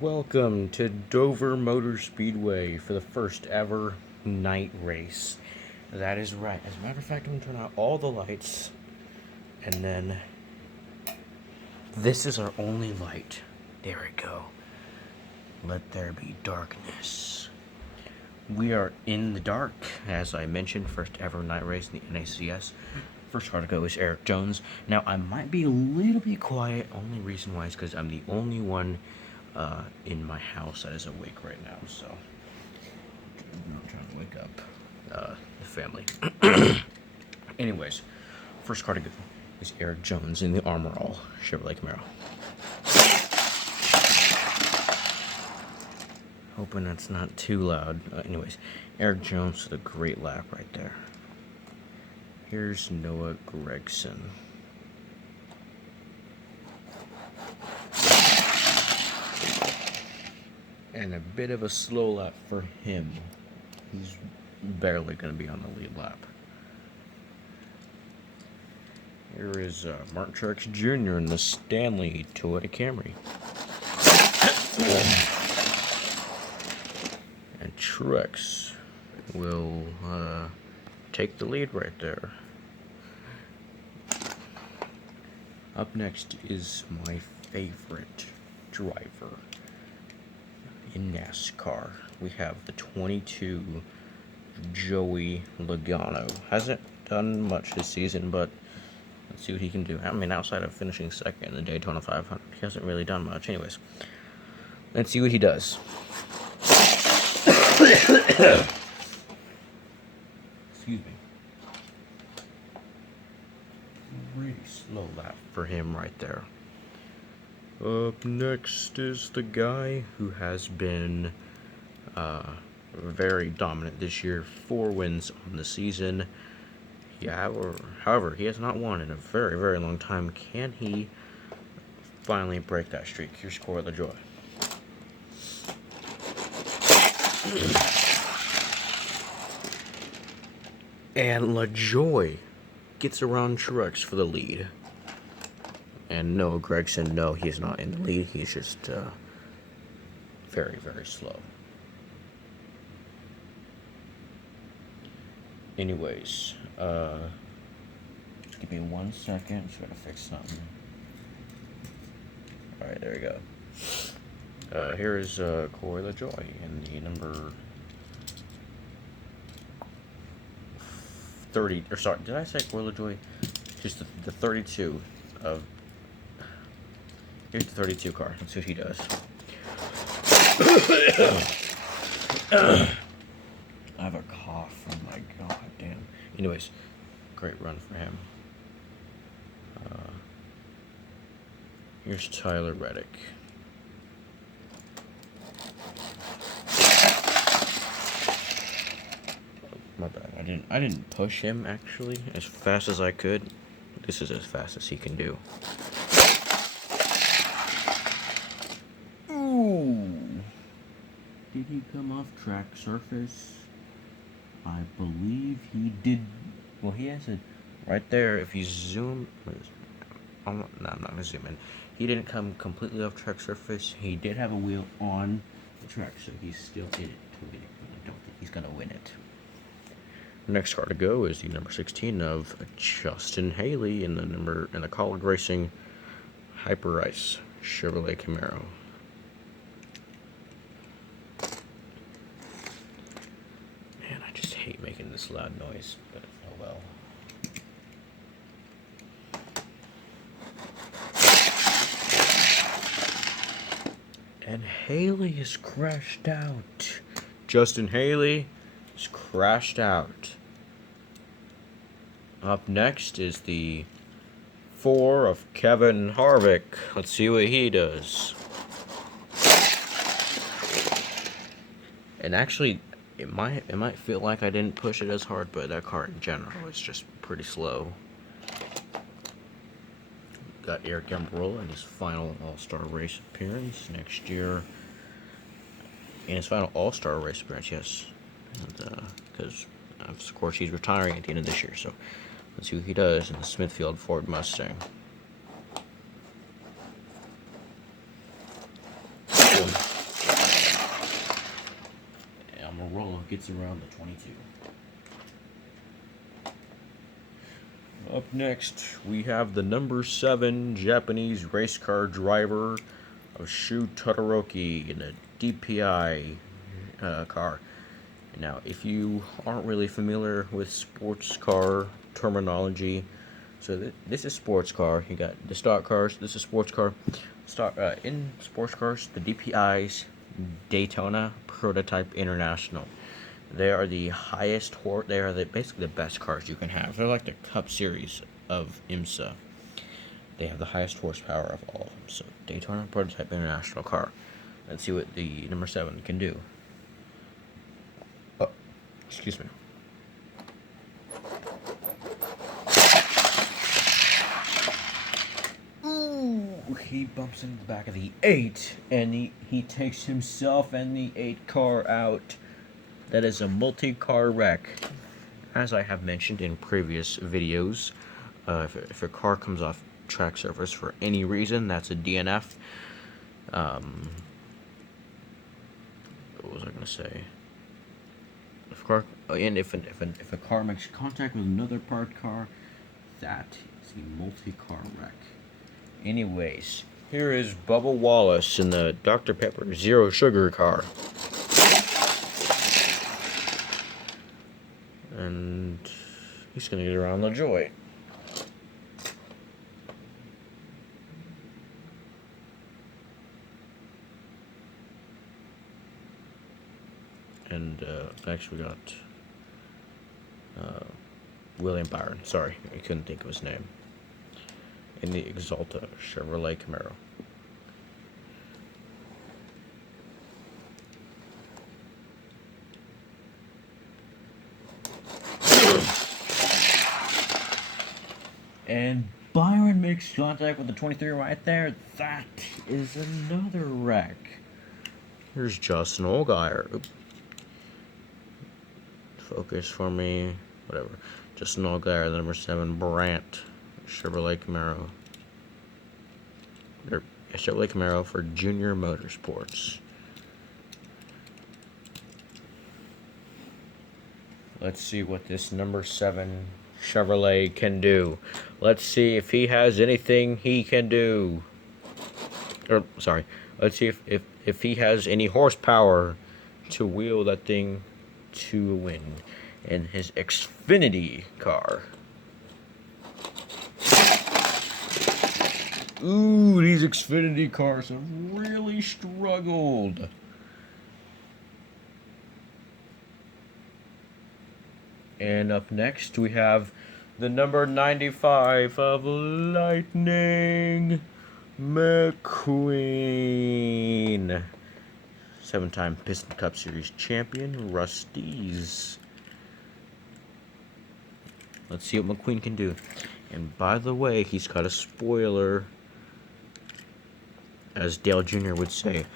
Welcome to Dover Motor Speedway for the first ever night race. That is right. As a matter of fact, I'm going to turn out all the lights. And then this is our only light. There we go. Let there be darkness. We are in the dark. As I mentioned, first ever night race in the NACS. First car to go is Eric Jones. Now, I might be a little bit quiet. Only reason why is because I'm the only one in my house that is awake right now, so I'm trying to wake up the family. Anyways, first car to go is Eric Jones in the Armor All Chevrolet Camaro. Hoping that's not too loud. Anyways, Eric Jones with a great lap right there. Here's Noah Gregson. And a bit of a slow lap for him. He's barely going to be on the lead lap. Here is Martin Truex Jr. in the Stanley Toyota Camry. And Truex will take the lead right there. Up next is my favorite driver in NASCAR. We have the 22 Joey Logano. Hasn't done much this season, but let's see what he can do. I mean, outside of finishing second in the Daytona 500, he hasn't really done much. Anyways, let's see what he does. Excuse me. Really slow lap for him right there. Up next is the guy who has been very dominant this year. 4 wins on the season. However, he has not won in a very, very long time. Can he finally break that streak? Here's Corey LaJoie. And LaJoie gets around Truex for the lead. And Noah Gregson, no, he is not in the lead. He's just very, very slow. Anyways, give me 1 second. Just gotta fix something. Alright, there we go. Here is Corey LaJoie in the number 30. Or sorry, did I say Corey LaJoie? Just the 32 of. Here's the 32 car. Let's see what he does. I have a cough. Oh my god, damn. Anyways, great run for him. Here's Tyler Reddick. My bad. I didn't push him actually as fast as I could. This is as fast as he can do. Did he come off track surface? I believe he did. Well, he has it right there. If you zoom, I'm not gonna zoom in. He didn't come completely off track surface. He did have a wheel on the track, so he's still in it to win it. I don't think he's gonna win it. Next car to go is the number 16 of Justin Haley in the College Racing Hyper Ice Chevrolet Camaro. I hate making this loud noise, but oh well. And Haley has crashed out. Justin Haley has crashed out. Up next is the 4 of Kevin Harvick. Let's see what he does. And actually, it might feel like I didn't push it as hard, but that car in general is just pretty slow. Got Eric Gambarola in his final All-Star race appearance next year. In his final All-Star race appearance, yes. Because, of course, he's retiring at the end of this year. So, let's see what he does in the Smithfield Ford Mustang. gets around the 22. Up next, we have the number 7 Japanese race car driver of Shu Todoroki in a DPI car. Now, if you aren't really familiar with sports car terminology, so this is sports car. You got the stock cars. This is sports car. In sports cars, the DPI's Daytona Prototype International. They are the highest they are basically the best cars you can have. They're like the Cup Series of IMSA. They have the highest horsepower of all of them. So Daytona Prototype International car. Let's see what the number 7 can do. Oh, excuse me. Ooh, he bumps into the back of the 8, and he takes himself and the 8 car out. That is a multi-car wreck. As I have mentioned in previous videos, if a car comes off track surface for any reason, that's a DNF. What was I gonna say? If a car makes contact with another parked car, that is a multi-car wreck. Anyways, here is Bubba Wallace in the Dr. Pepper Zero Sugar car. And he's going to get around the joy. And next we got William Byron. Sorry, I couldn't think of his name. In the Exalta Chevrolet Camaro. And Byron makes contact with the 23 right there. That is another wreck. Here's Justin Allgaier. Oops. Focus for me. Whatever. Justin Allgaier, the number 7 Brandt Chevrolet Camaro. Chevrolet Camaro for Junior Motorsports. Let's see what this number 7 Chevrolet can do. Let's see if he has anything he can do. Let's see if he has any horsepower to wheel that thing to a win in his Xfinity car. Ooh, these Xfinity cars have really struggled. And up next, we have the number 95 of Lightning McQueen. 7-time Piston Cup Series champion, Rusty's. Let's see what McQueen can do. And by the way, he's got a spoiler. As Dale Jr. would say,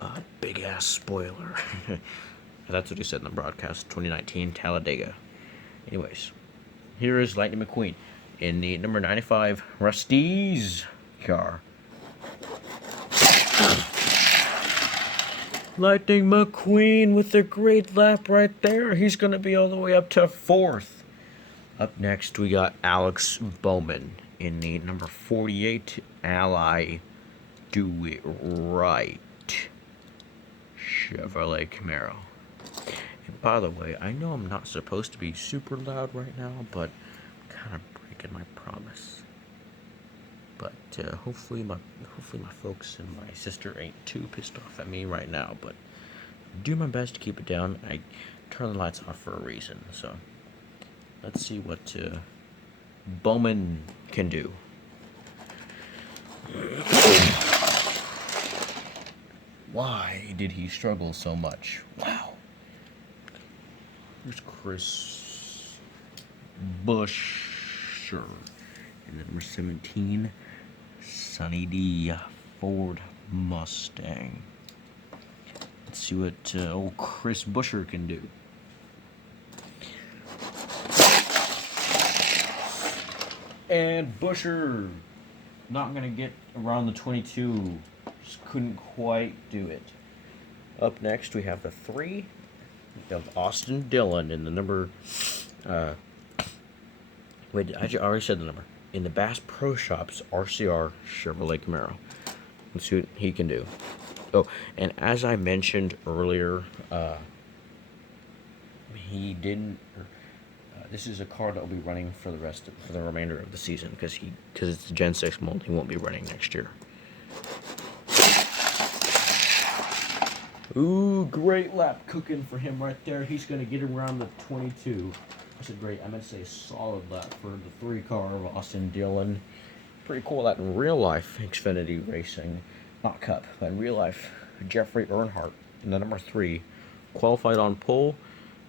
a big-ass spoiler. That's what he said in the broadcast, 2019 Talladega. Anyways, here is Lightning McQueen in the number 95 Rusty's car. Lightning McQueen with a great lap right there. He's going to be all the way up to 4th. Up next, we got Alex Bowman in the number 48 Ally Do It Right Chevrolet Camaro. And by the way, I know I'm not supposed to be super loud right now, but I'm kind of breaking my promise. But hopefully my folks and my sister ain't too pissed off at me right now. But do my best to keep it down. I turn the lights off for a reason. So let's see what Bowman can do. Why did he struggle so much? Wow. Here's Chris Buescher and number 17, Sonny D Ford Mustang. Let's see what old Chris Buescher can do. And Buescher not gonna get around the 22. Just couldn't quite do it. Up next we have the 3 of Austin Dillon in the number. Wait, I already said the number. In the Bass Pro Shops RCR Chevrolet Camaro. Let's see what he can do. Oh, and as I mentioned earlier, he didn't. This is a car that will be running for the remainder of the season because it's the Gen 6 mold. He won't be running next year. Ooh, great lap cooking for him right there. He's going to get around the 22. I said great. I meant to say solid lap for the 3-car of Austin Dillon. Pretty cool that in real life Xfinity racing, not Cup, but in real life, Jeffrey Earnhardt in the number 3 qualified on pole.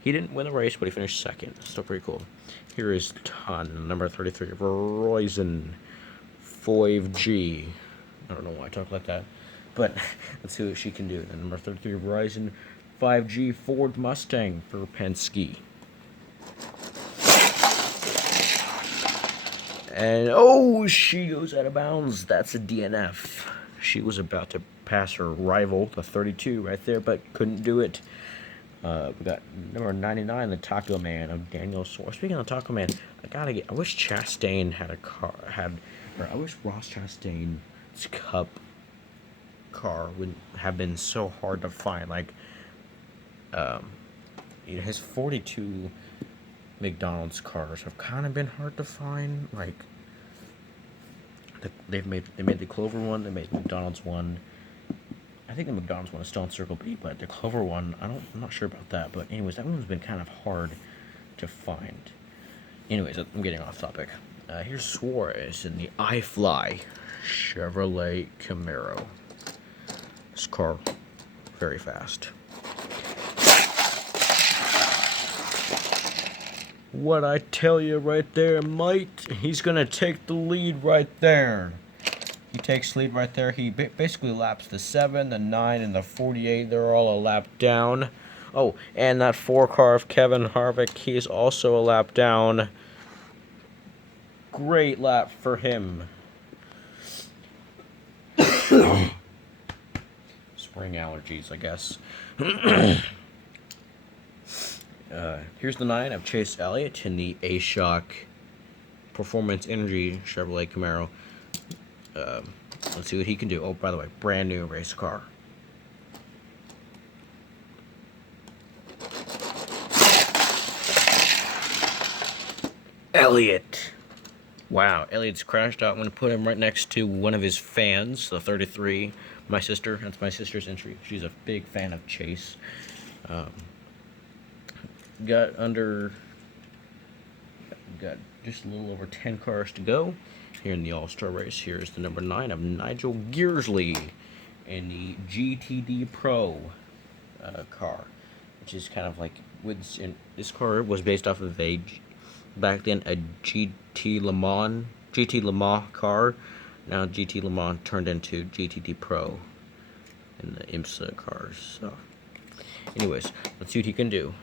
He didn't win the race, but he finished second. Still pretty cool. Here is Ton, number 33, Verizon 5G. I don't know why I talk like that, but let's see what she can do. The number 33, Verizon 5G Ford Mustang for Penske. And, oh, she goes out of bounds. That's a DNF. She was about to pass her rival, the 32, right there, but couldn't do it. We got number 99, the Taco Man of Daniel Soar. Speaking of Taco Man, I wish Chastain had a car, I wish Ross Chastain's Cup car would have been so hard to find. Like, his 42 McDonald's cars have kind of been hard to find. Like, they made the Clover one, they made the McDonald's one. I think the McDonald's one is still in Circle B, but the Clover one, I'm not sure about that. But anyways, that one's been kind of hard to find. Anyways, I'm getting off topic. Here's Suarez in the iFly Chevrolet Camaro. This car, very fast. What I tell you right there, mate, he's going to take the lead right there. He takes lead right there. He basically laps the 7, the 9, and the 48. They're all a lap down. Oh, and that 4-car of Kevin Harvick, he's also a lap down. Great lap for him. Spring allergies, I guess. Here's the 9 of Chase Elliott in the A-Shock Performance Energy Chevrolet Camaro. Let's see what he can do. Oh, by the way, brand new race car. Elliott. Wow, Elliott's crashed out. I'm going to put him right next to one of his fans, the 33. My sister. That's my sister's entry. She's a big fan of Chase. Got just a little over 10 cars to go here in the All-Star race. Here's the number 9 of Nigel Gearsley in the GTD Pro car, which is kind of like this car was based off of back then a GT Le Mans car. Now GT Le Mans turned into GTD Pro in the IMSA cars. So, anyways, let's see what he can do.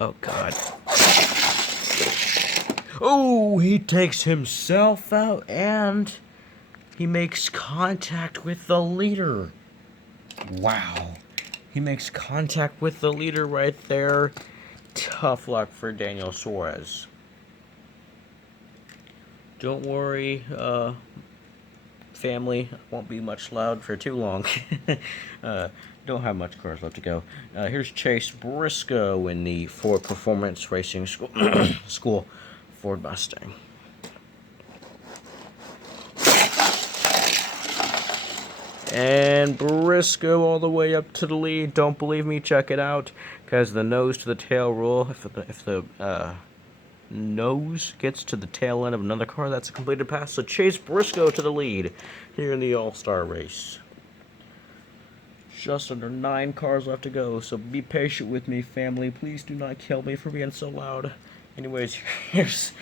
Oh God. Oh, he takes himself out and he makes contact with the leader. Wow. He makes contact with the leader right there. Tough luck for Daniel Suarez. Don't worry, family, won't be much loud for too long. Don't have much cars left to go. Here's Chase Briscoe in the Ford Performance Racing School Ford Mustang. And Briscoe all the way up to the lead. Don't believe me? Check it out. Because the nose to the tail rule. If the nose gets to the tail end of another car, that's a completed pass. So Chase Briscoe to the lead here in the All-Star race. Just under 9 cars left to go, so be patient with me, family. Please do not kill me for being so loud. Anyways, here's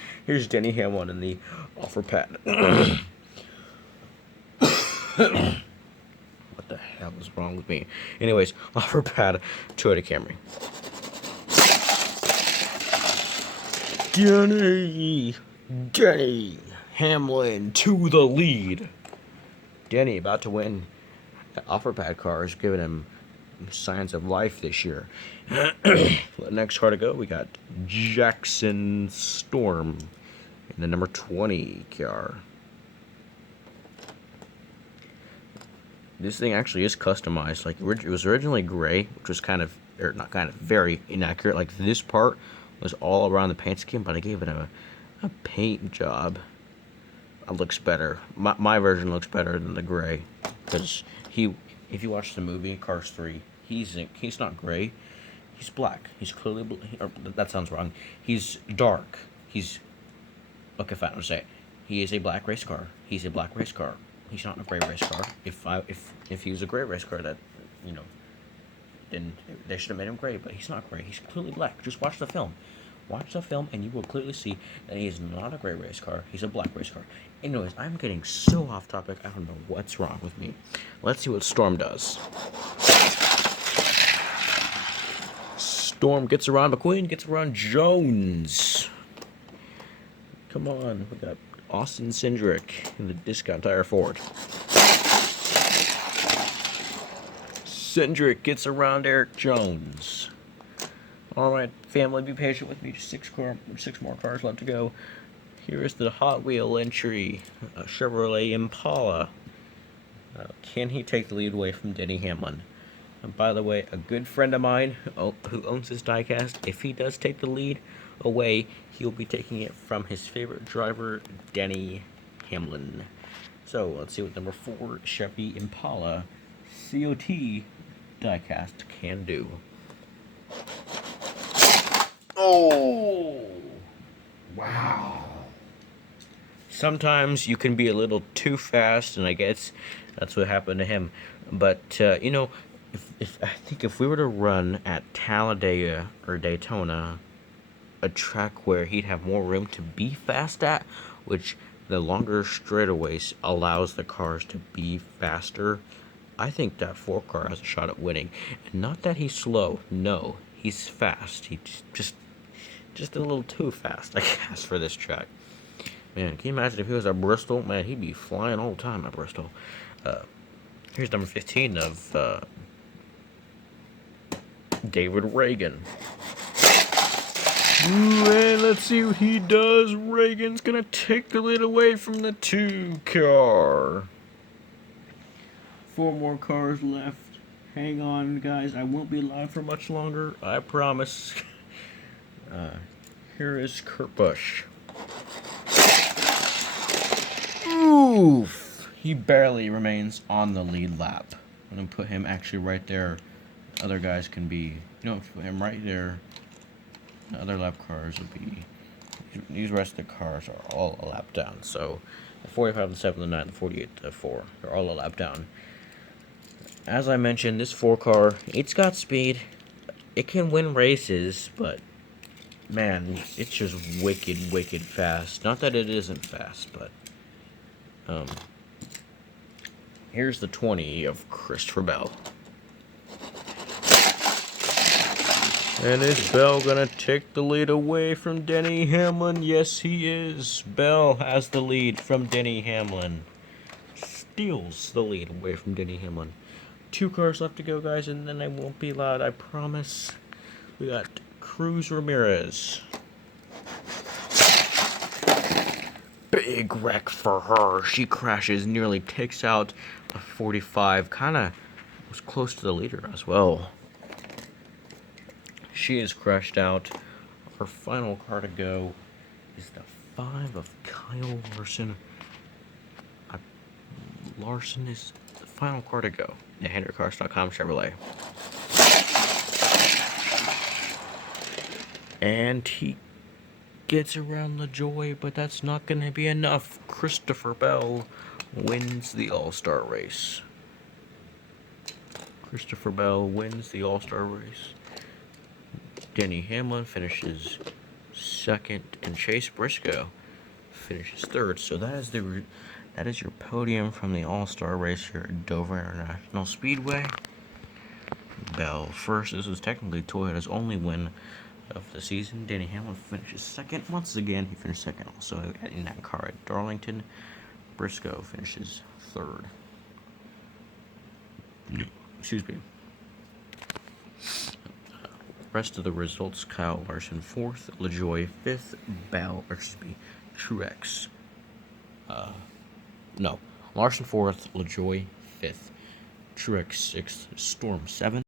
Denny Hamlin in the offer pad. What the hell is wrong with me? Anyways, offer pad Toyota Camry. Denny Hamlin to the lead. Denny about to win. The offer pad car is giving him signs of life this year. Next car to go, we got Jackson Storm in the number 20 car. This thing actually is customized. Like, it was originally gray, which was very inaccurate. Like, this part was all around the paint scheme, but I gave it a paint job. It looks better. My version looks better than the gray, because if you watch the movie Cars 3, he's not gray. He's black. He's clearly that sounds wrong. He's dark. Okay, fine. I'll say it. He is a black race car. He's a black race car. He's not a gray race car. If he was a gray race car, that, then they should have made him gray. But he's not gray. He's clearly black. Just watch the film. Watch the film, and you will clearly see that he is not a gray race car. He's a black race car. Anyways, I'm getting so off topic. I don't know what's wrong with me. Let's see what Storm does. Storm gets around McQueen, gets around Jones. Come on, we got Austin Cindric in the Discount Tire Ford. Cindric gets around Eric Jones. Alright, family, be patient with me. Just six more cars left to go. Here is the Hot Wheel entry, a Chevrolet Impala. Can he take the lead away from Denny Hamlin? And by the way, a good friend of mine who owns this diecast, if he does take the lead away, he'll be taking it from his favorite driver, Denny Hamlin. So, let's see what number 4 Chevy Impala COT diecast can do. Oh! Wow. Sometimes you can be a little too fast, and I guess that's what happened to him. But, if we were to run at Talladega or Daytona, a track where he'd have more room to be fast at, which the longer straightaways allows the cars to be faster, I think that 4 car has a shot at winning. And not that he's slow, no, he's fast. He's just a little too fast, I guess, for this track. Man, can you imagine if he was at Bristol? Man, he'd be flying all the time at Bristol. Here's number 15 of David Reagan. And let's see what he does. Reagan's gonna take the lead away from the 2 car. 4 more cars left. Hang on, guys. I won't be live for much longer. I promise. Here is Kurt Busch. Oof! He barely remains on the lead lap. I'm going to put him actually right there. Other guys can be... put him right there. The other lap cars will be... These rest of the cars are all a lap down. So, the 45, the 7, the 9, the 48, the 4. They're all a lap down. As I mentioned, this 4 car, it's got speed. It can win races, but... Man, it's just wicked fast. Not that it isn't fast, but... Here's the 20 of Christopher Bell. And is Bell gonna take the lead away from Denny Hamlin? Yes, he is. Bell has the lead from Denny Hamlin. Steals the lead away from Denny Hamlin. 2 cars left to go, guys, and then I won't be loud, I promise. We got Cruz Ramirez. Big wreck for her. She crashes, nearly takes out a 45. Kinda was close to the leader as well. She is crashed out. Her final car to go is the 5 of Kyle Larson. Larson is the final car to go. The HenryCars.com Chevrolet. And he gets around LaJoy, but that's not going to be enough. Christopher Bell wins the All-Star race. Christopher Bell wins the All-Star race. Denny Hamlin finishes 2nd, and Chase Briscoe finishes 3rd. So that is your podium from the All-Star race here at Dover International Speedway. Bell first. This was technically Toyota's only win of the season. Denny Hamlin finishes 2nd. Once again, he finished 2nd also in that car at Darlington. Briscoe finishes 3rd. Excuse me. Rest of the results: Kyle Larson 4th, LaJoy 5th, Truex. No, Larson 4th, LaJoy 5th, Truex 6th, Storm 7th.